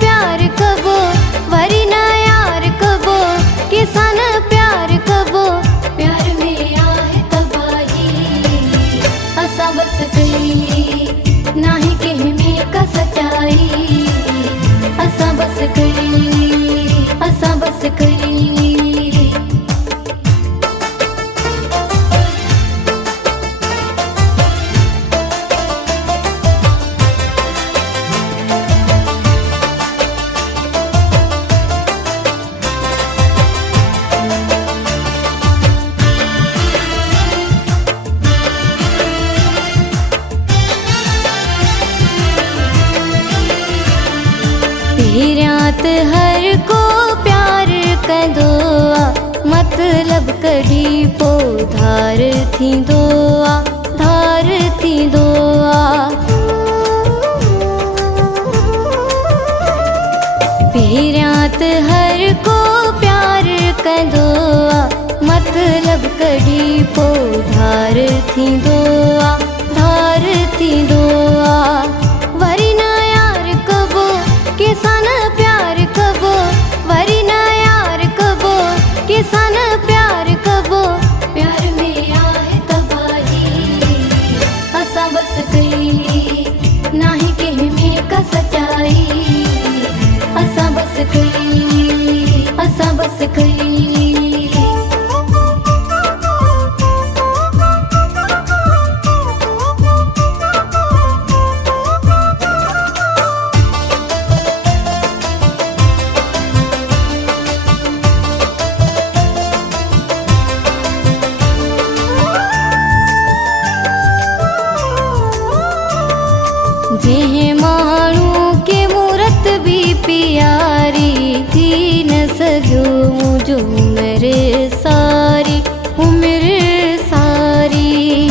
प्यार कबो वरी न यार कबो, किसान प्यार कबो प्यार में आहे तबाही। असा बस कई नाही कह में का सच्चाई, असा बस कई, असा बस कई। रात हर को प्यार कंदो आ, मतलब कढी पो धार थींदो आ, धार थींदो आ। रात हर को प्यार कंदो आ, मतलब कढी पो धार थींदो आ, धार थींदो आ। वरी न यार कबो किसान प्यार कबो, वरी न यार कबो किसान प्यार कबो प्यार में आहे तबाही। असा बस कई नाही कह में का सच्चाई, असा बस कई, असा बस कई। जेह माण्हू के मूरत भी प्यारी थी न सघियो मुझो उम्र सारी, उम्र सारी।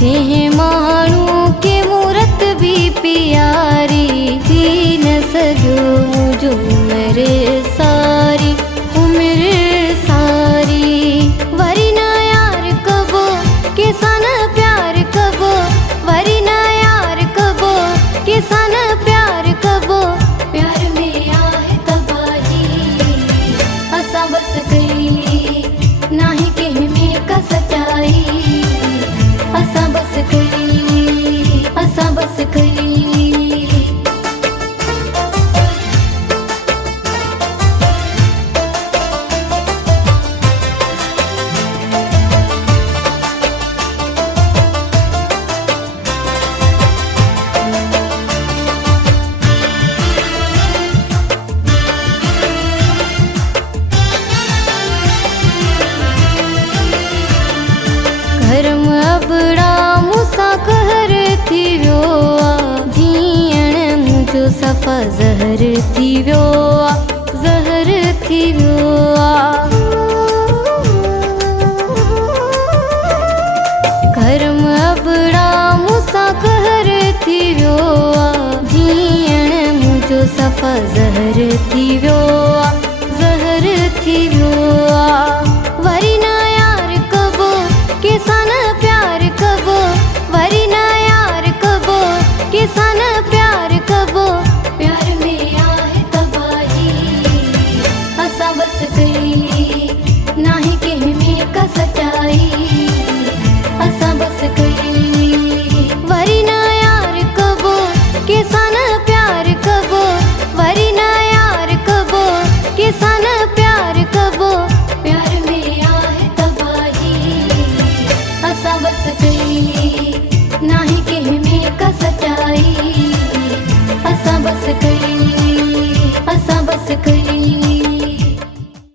जेह माण्हू के मूरत भी प्यारी थी न सघियो मुझो उम्र सारी, उम्र सारी। वरी न यार कबो किसान प्यार कबो, वरी न यार कबो किसान प्यार कबो प्यार में आहे तबाही। असा बस कई नाही कह में का सच्चाई, असा बस कई, असा बस कई। घरम अबड़ा मूंसां कहर थी वियो आ, जीअण मुंहिंजो सफ़ा ज़हर थी वियो आ, ज़हर थी वियो आ। घरम अबड़ा मूंसां कहर थी वियो आ, जीअण मुंहिंजो सफ़ा ज़हर थी वियो